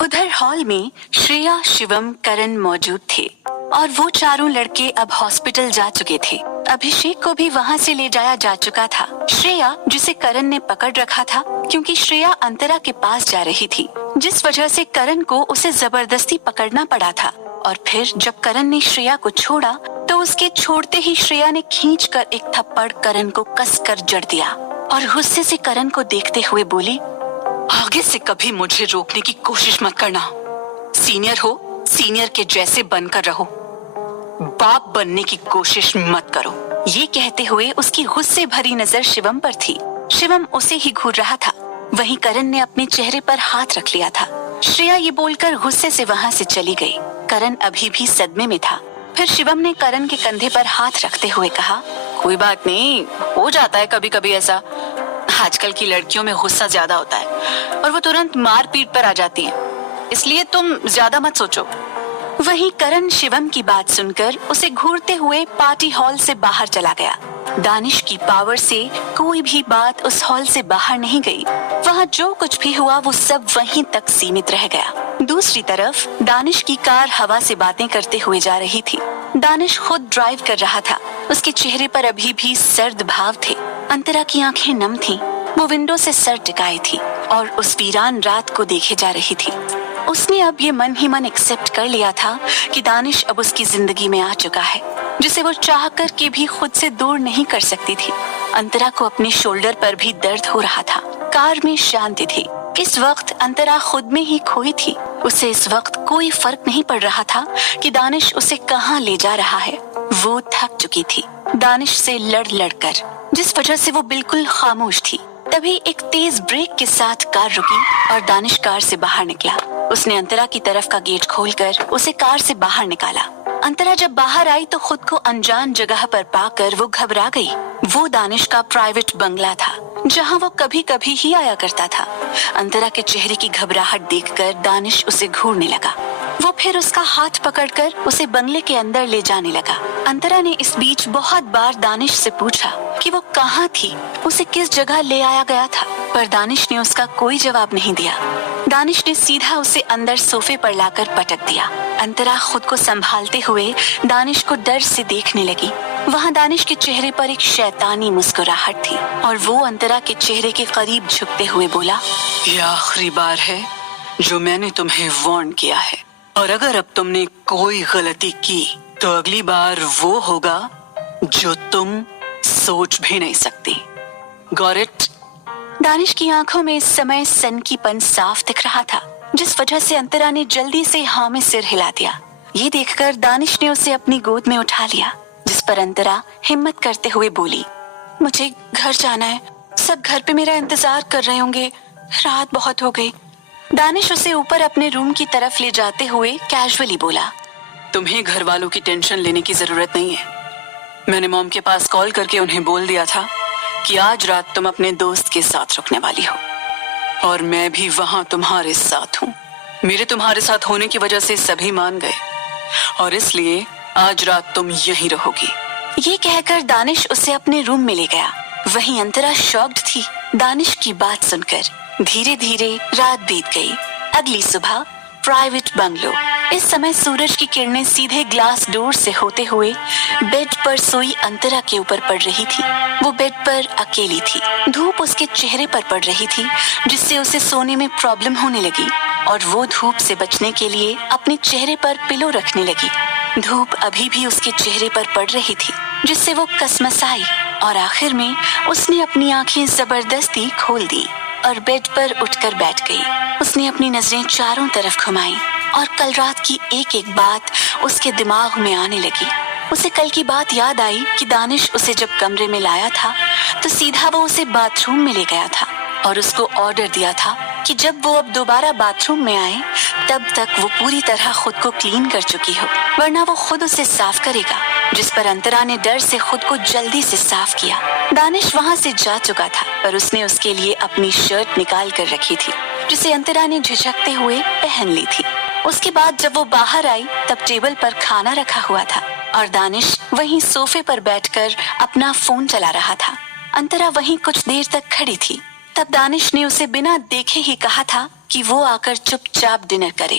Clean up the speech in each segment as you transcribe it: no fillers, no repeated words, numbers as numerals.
उधर हॉल में श्रेया, शिवम, करण मौजूद थे और वो चारों लड़के अब हॉस्पिटल जा चुके थे। अभिषेक को भी वहाँ से ले जाया जा चुका था। श्रेया, जिसे करण ने पकड़ रखा था क्योंकि श्रेया अंतरा के पास जा रही थी, जिस वजह से करण को उसे जबरदस्ती पकड़ना पड़ा था। और फिर जब करण ने श्रेया को छोड़ा तो उसके छोड़ते ही श्रेया ने खींचकर एक थप्पड़ करण को कसकर जड़ दिया और गुस्से से करण को देखते हुए बोली, आगे से कभी मुझे रोकने की कोशिश मत करना। सीनियर हो, सीनियर के जैसे बनकर रहो, बाप बनने की कोशिश मत करो। ये कहते हुए उसकी गुस्से भरी नजर शिवम पर थी। शिवम उसे ही घूर रहा था। वहीं करण ने अपने चेहरे पर हाथ रख लिया था। श्रेया ये बोलकर गुस्से से वहाँ से चली गई। करण अभी भी सदमे में था। फिर शिवम ने करण के कंधे पर हाथ रखते हुए कहा, कोई बात नहीं, हो जाता है कभी कभी ऐसा। आजकल की लड़कियों में गुस्सा ज्यादा होता है और वो तुरंत मार पीट पर आ जाती हैं, इसलिए तुम ज्यादा मत सोचो। वहीं करण शिवम की बात सुनकर उसे घूरते हुए पार्टी हॉल से बाहर चला गया। दानिश की पावर से कोई भी बात उस हॉल से बाहर नहीं गई। वहाँ जो कुछ भी हुआ वो सब वहीं तक सीमित रह गया। दूसरी तरफ दानिश की कार हवा से बातें करते हुए जा रही थी। दानिश खुद ड्राइव कर रहा था। उसके चेहरे पर अभी भी सर्द भाव थे। अंतरा की आंखें नम थीं। वो विंडो से सर टिकाई थी और उस वीरान रात को देखे जा रही थी। उसने अब ये मन ही मन एक्सेप्ट कर लिया था कि दानिश अब उसकी जिंदगी में आ चुका है, जिसे वो चाह कर के भी खुद से दूर नहीं कर सकती थी। अंतरा को अपने शोल्डर पर भी दर्द हो रहा था। कार में शांति थी। इस वक्त अंतरा खुद में ही खोई थी। उसे इस वक्त कोई फर्क नहीं पड़ रहा था कि दानिश उसे कहाँ ले जा रहा है। वो थक चुकी थी दानिश से लड़ लड़कर, जिस वजह से वो बिल्कुल खामोश थी। तभी एक तेज ब्रेक के साथ कार रुकी और दानिश कार से बाहर निकला। उसने अंतरा की तरफ का गेट खोलकर उसे कार से बाहर निकाला। अंतरा जब बाहर आई तो खुद को अनजान जगह पर पाकर वो घबरा गई। वो दानिश का प्राइवेट बंगला था, जहाँ वो कभी कभी ही आया करता था। अंतरा के चेहरे की घबराहट देखकर दानिश उसे घूरने लगा। वो फिर उसका हाथ पकड़कर उसे बंगले के अंदर ले जाने लगा। अंतरा ने इस बीच बहुत बार दानिश से पूछा कि वो कहाँ थी, उसे किस जगह ले आया गया था, पर दानिश ने उसका कोई जवाब नहीं दिया। दानिश ने सीधा उसे अंदर सोफे पर लाकर पटक दिया। अंतरा खुद को संभालते हुए दानिश को डर से देखने लगी। वहाँ दानिश के चेहरे पर एक शैतानी मुस्कुराहट थी और वो अंतरा के चेहरे के करीब झुकते हुए बोला, यह आखिरी बार है जो मैंने तुम्हें वार्न किया है, और अगर अब तुमने कोई गलती की तो अगली बार वो होगा जो तुम सोच भी नहीं सकती। Got it? दानिश की आंखों में इस समय सनकीपन साफ दिख रहा था, जिस वजह से अंतरा ने जल्दी से हाँ में सिर हिला दिया। ये देखकर दानिश ने उसे अपनी गोद में उठा लिया, जिस पर अंतरा हिम्मत करते हुए बोली, मुझे घर जाना है, सब घर पे मेरा इंतजार कर रहे होंगे, रात बहुत हो गई। दानिश उसे ऊपर अपने रूम की तरफ ले जाते हुए कैजुअली बोला, तुम्हें घर वालों की टेंशन लेने की जरूरत नहीं है। मैंने मॉम के पास कॉल करके उन्हें बोल दिया था कि आज रात तुम अपने दोस्त के साथ रुकने वाली हो, और मैं भी वहां तुम्हारे साथ हूँ। मेरे तुम्हारे साथ होने की वजह से सभी मान गए और इसलिए आज रात तुम यहीं रहोगी। ये कहकर दानिश उसे अपने रूम में ले गया। वहीं अंतरा शॉक्ड थी दानिश की बात सुनकर। धीरे धीरे रात बीत गई। अगली सुबह प्राइवेट बंगलो। इस समय सूरज की किरणें सीधे ग्लास डोर से होते हुए बेड पर सोई अंतरा के ऊपर पड़ रही थी। वो बेड पर अकेली थी। धूप उसके चेहरे पर पड़ रही थी, जिससे उसे सोने में प्रॉब्लम होने लगी और वो धूप से बचने के लिए अपने चेहरे पर पिलो रखने लगी। धूप अभी भी उसके चेहरे पर पड़ रही थी, जिससे वो कसमसाई और आखिर में उसने अपनी आंखें जबरदस्ती खोल दी और बेड पर उठकर बैठ गई। उसने अपनी नजरें चारों तरफ घुमाई और कल रात की एक एक बात उसके दिमाग में आने लगी। उसे कल की बात याद आई कि दानिश उसे जब कमरे में लाया था तो सीधा वो उसे बाथरूम में ले गया था और उसको ऑर्डर दिया था कि जब वो अब दोबारा बाथरूम में आए तब तक वो पूरी तरह खुद को क्लीन कर चुकी हो, वरना वो खुद उसे साफ करेगा। जिस पर अंतरा ने डर से खुद को जल्दी से साफ किया। दानिश वहाँ से जा चुका था, पर उसने उसके लिए अपनी शर्ट निकाल कर रखी थी, जिसे अंतरा ने झिझकते हुए पहन ली थी। उसके बाद जब वो बाहर आई तब टेबल पर खाना रखा हुआ था और दानिश वहीं सोफे पर बैठकर अपना फोन चला रहा था। अंतरा वहीं कुछ देर तक खड़ी थी। तब दानिश ने उसे बिना देखे ही कहा था कि वो आकर चुपचाप डिनर करे।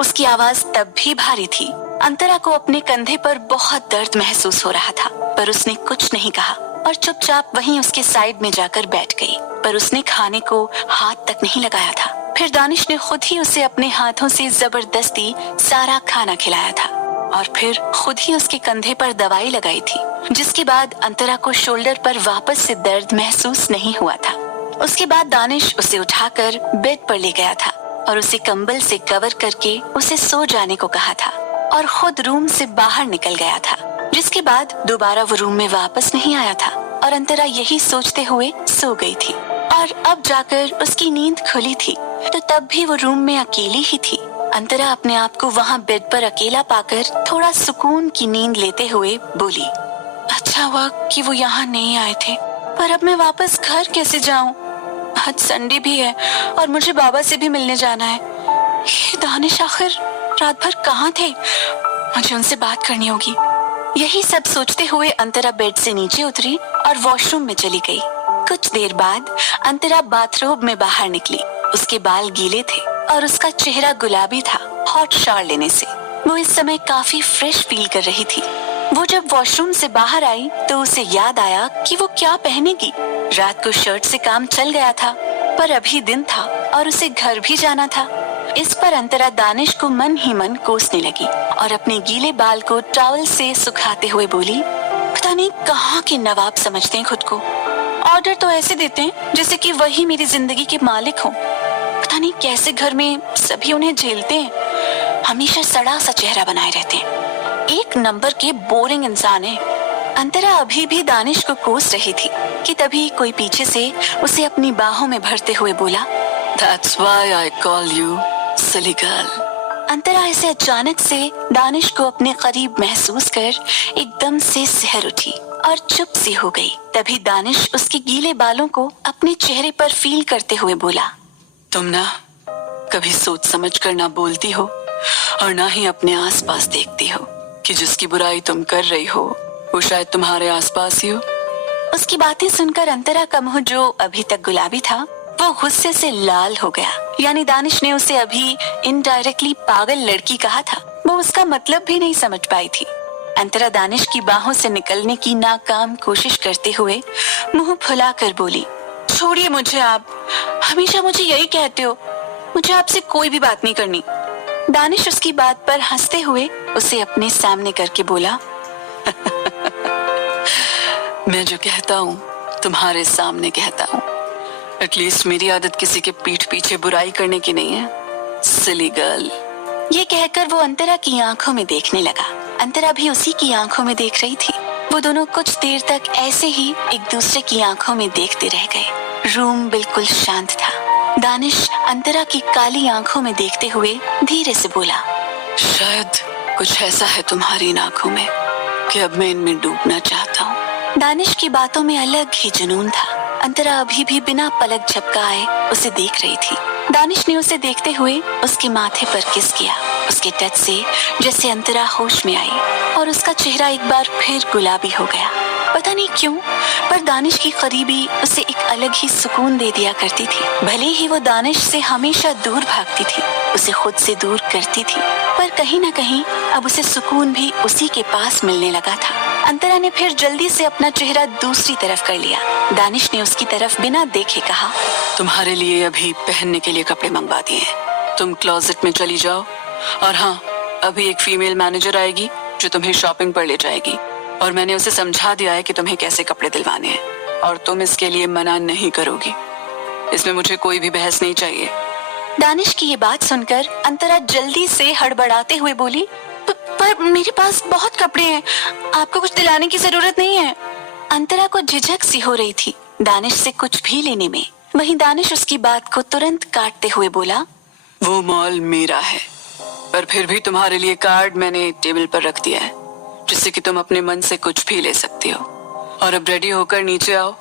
उसकी आवाज तब भी भारी थी। अंतरा को अपने कंधे पर बहुत दर्द महसूस हो रहा था, पर उसने कुछ नहीं कहा और चुपचाप वहीं उसके साइड में जाकर बैठ गई। पर उसने खाने को हाथ तक नहीं लगाया था। फिर दानिश ने खुद ही उसे अपने हाथों से जबरदस्ती सारा खाना खिलाया था और फिर खुद ही उसके कंधे पर दवाई लगाई थी, जिसके बाद अंतरा को शोल्डर पर वापस से दर्द महसूस नहीं हुआ था। उसके बाद दानिश उसे उठाकर बेड पर ले गया था और उसे कंबल से कवर करके उसे सो जाने को कहा था और खुद रूम से बाहर निकल गया था, जिसके बाद दोबारा वो रूम में वापस नहीं आया था और अंतरा यही सोचते हुए सो गई थी। और अब जाकर उसकी नींद खुली थी तो तब भी वो रूम में अकेली ही थी। अंतरा अपने आप को वहाँ बेड पर अकेला पाकर थोड़ा सुकून की नींद लेते हुए बोली, अच्छा हुआ कि वो यहाँ नहीं आए थे, पर अब मैं वापस घर कैसे जाऊँ? आज संडे भी है और मुझे बाबा से भी मिलने जाना है। ये दानिश आखिर रात भर कहाँ थे? मुझे उनसे बात करनी होगी। यही सब सोचते हुए अंतरा बेड से नीचे उतरी और वॉशरूम में चली गई। कुछ देर बाद अंतरा बाथरूम में बाहर निकली। उसके बाल गीले थे और उसका चेहरा गुलाबी था हॉट शावर लेने से। वो इस समय काफी फ्रेश फील कर रही थी। वो जब वॉशरूम से बाहर आई तो उसे याद आया कि वो क्या पहनेगी। रात को शर्ट से काम चल गया था, पर अभी दिन था और उसे घर भी जाना था। इस पर अंतरा दानिश को मन ही मन कोसने लगी और अपने गीले बाल को टॉवल से सुखाते हुए बोली, पता नहीं कहाँ के नवाब समझते हैं खुद को। ऑर्डर तो ऐसे देते हैं जैसे कि वही मेरी जिंदगी के मालिक हों। पता नहीं कैसे घर में सभी उन्हें झेलते हैं। हमेशा सड़ा सा चेहरा बनाए रहते हैं। एक नंबर के बोरिंग इंसान है। अंतरा अभी भी दानिश को कोस रही थी कि तभी कोई पीछे से उसे अपनी बाहों में भरते हुए बोला, That's why I call you silly girl. अंतरा इसे अचानक से दानिश को अपने करीब महसूस कर एकदम से सहर उठी और चुप सी हो गई। तभी दानिश उसके गीले बालों को अपने चेहरे पर फील करते हुए बोला, तुम ना कभी सोच समझ कर ना बोलती हो और ना ही अपने आसपास देखती हो कि जिसकी बुराई तुम कर रही हो वो शायद तुम्हारे आसपास ही हो। उसकी बातें सुनकर अंतरा का मुंह जो अभी तक गुलाबी था वो गुस्से से लाल हो गया। यानी दानिश ने उसे अभी इनडायरेक्टली पागल लड़की कहा था। वो उसका मतलब भी नहीं समझ पाई थी। अंतरा दानिश की बाहों से निकलने की नाकाम कोशिश करते हुए मुंह फुलाकर बोली, छोड़िए मुझे, आप हमेशा मुझे यही कहते हो, मुझे आपसे कोई भी बात नहीं करनी। दानिश उसकी बात पर हंसते हुए उसे अपने सामने करके बोला, मैं जो कहता हूँ तुम्हारे सामने कहता हूँ। एटलीस्ट मेरी आदत किसी के पीठ पीछे बुराई करने की नहीं है, सिली गर्ल। ये कहकर वो अंतरा की आंखों में देखने लगा। अंतरा भी उसी की आंखों में देख रही थी। वो दोनों कुछ देर तक ऐसे ही एक दूसरे की आंखों में देखते रह गए। रूम बिल्कुल शांत था। दानिश अंतरा की काली आंखों में देखते हुए धीरे से बोला, शायद कुछ ऐसा है तुम्हारी इन आंखों में कि अब मैं इनमें डूबना चाहता हूँ। दानिश की बातों में अलग ही जुनून था। अंतरा अभी भी बिना पलक झपकाए उसे देख रही थी। दानिश ने उसे देखते हुए उसके माथे पर किस किया। उसके टच से जैसे अंतरा होश में आई और उसका चेहरा एक बार फिर गुलाबी हो गया। पता नहीं क्यों, पर दानिश की करीबी उसे एक अलग ही सुकून दे दिया करती थी। भले ही वो दानिश से हमेशा दूर भागती थी, उसे खुद से दूर करती थी, पर कहीं न कहीं अब उसे सुकून भी उसी के पास मिलने लगा था। अंतरा ने फिर जल्दी से अपना चेहरा दूसरी तरफ कर लिया। दानिश ने उसकी तरफ बिना देखे कहा, तुम्हारे लिए अभी पहनने के लिए कपड़े मंगवा दिए हैं, तुम क्लोजेट में चली जाओ। और हाँ, अभी एक फीमेल मैनेजर आएगी जो तुम्हें शॉपिंग पर ले जाएगी और मैंने उसे समझा दिया है कि तुम्हें कैसे कपड़े दिलवाने हैं और तुम इसके लिए मना नहीं करोगी। इसमें मुझे कोई भी बहस नहीं चाहिए। दानिश की ये बात सुनकर अंतरा जल्दी से हड़बड़ाते हुए बोली, पर मेरे पास बहुत कपड़े हैं, आपको कुछ दिलाने की जरूरत नहीं है। अंतरा को झिझक सी हो रही थी दानिश से कुछ भी लेने में। वहीं दानिश उसकी बात को तुरंत काटते हुए बोला, वो मॉल मेरा है, पर फिर भी तुम्हारे लिए कार्ड मैंने टेबल पर रख दिया है जिससे कि तुम अपने मन से कुछ भी ले सकती हो। और अब रेडी होकर नीचे आओ,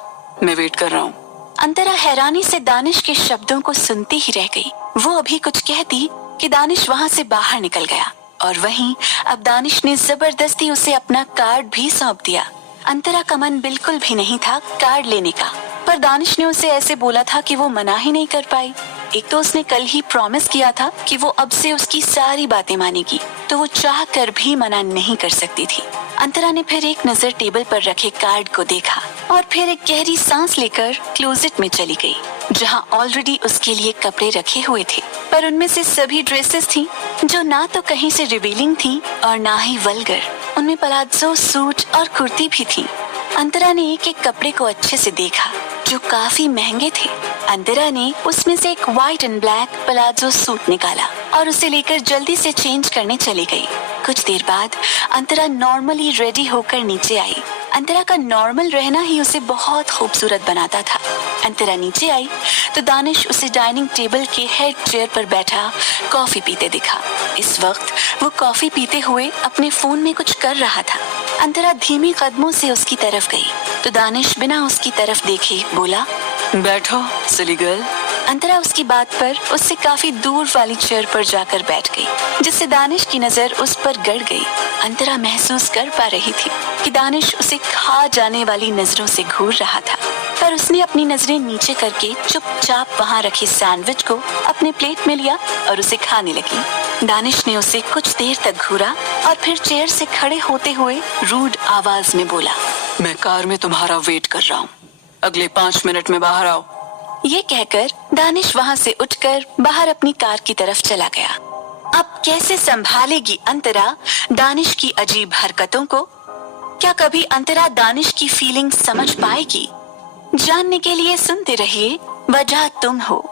मैं वेट कर रहा हूँ। अंतरा हैरानी से दानिश के शब्दों को सुनती ही रह गई। वो अभी कुछ कहती कि दानिश वहाँ से बाहर निकल गया और वहीं अब दानिश ने जबरदस्ती उसे अपना कार्ड भी सौंप दिया। अंतरा का मन बिल्कुल भी नहीं था कार्ड लेने का, पर दानिश ने उसे ऐसे बोला था कि वो मना ही नहीं कर पाई। एक तो उसने कल ही प्रॉमिस किया था कि वो अब से उसकी सारी बातें मानेगी, तो वो चाह कर भी मना नहीं कर सकती थी। अंतरा ने फिर एक नजर टेबल पर रखे कार्ड को देखा और फिर एक गहरी सांस लेकर क्लोजेट में चली गई, जहाँ ऑलरेडी उसके लिए कपड़े रखे हुए थे, पर उनमें से सभी ड्रेसेस थी जो ना तो कहीं से रिवीलिंग थी और ना ही वल्गर। उनमें पलाजो, सूट और कुर्ती भी थी। अंतरा ने एक एक कपड़े को अच्छे से देखा जो काफी महंगे थे। अंतरा ने उसमें से एक white and black palazzo suit निकाला और उसे लेकर जल्दी से चेंज करने चली गई। कुछ देर बाद अंतरा नॉर्मली रेडी होकर नीचे आई। अंतरा का नॉर्मल रहना ही उसे बहुत खूबसूरत बनाता था। अंतरा नीचे आई तो दानिश उसे डाइनिंग टेबल के हेड चेयर पर बैठा कॉफी पीते दिखा। इस वक्त वो कॉफी पीते हुए अपने फोन में कुछ कर रहा था। अंतरा धीमी कदमों से उसकी तरफ गई तो दानिश बिना उसकी तरफ देखे बोला, बैठो सिली गर्ल। अंतरा उसकी बात पर उससे काफी दूर वाली चेयर पर जाकर बैठ गई, जिससे दानिश की नजर उस पर गड़ गई। अंतरा महसूस कर पा रही थी कि दानिश उसे खा जाने वाली नजरों से घूर रहा था, पर उसने अपनी नजरें नीचे करके चुपचाप वहाँ रखे सैंडविच को अपने प्लेट में लिया और उसे खाने लगी। दानिश ने उसे कुछ देर तक घूरा और फिर चेयर से खड़े होते हुए रूड आवाज में बोला, मैं कार में तुम्हारा वेट कर रहा हूँ, अगले 5 मिनट में बाहर आओ। ये कहकर दानिश वहाँ से उठकर बाहर अपनी कार की तरफ चला गया। अब कैसे संभालेगी अंतरा दानिश की अजीब हरकतों को? क्या कभी अंतरा दानिश की फीलिंग समझ पाएगी? जानने के लिए सुनते रहिए वजह तुम हो।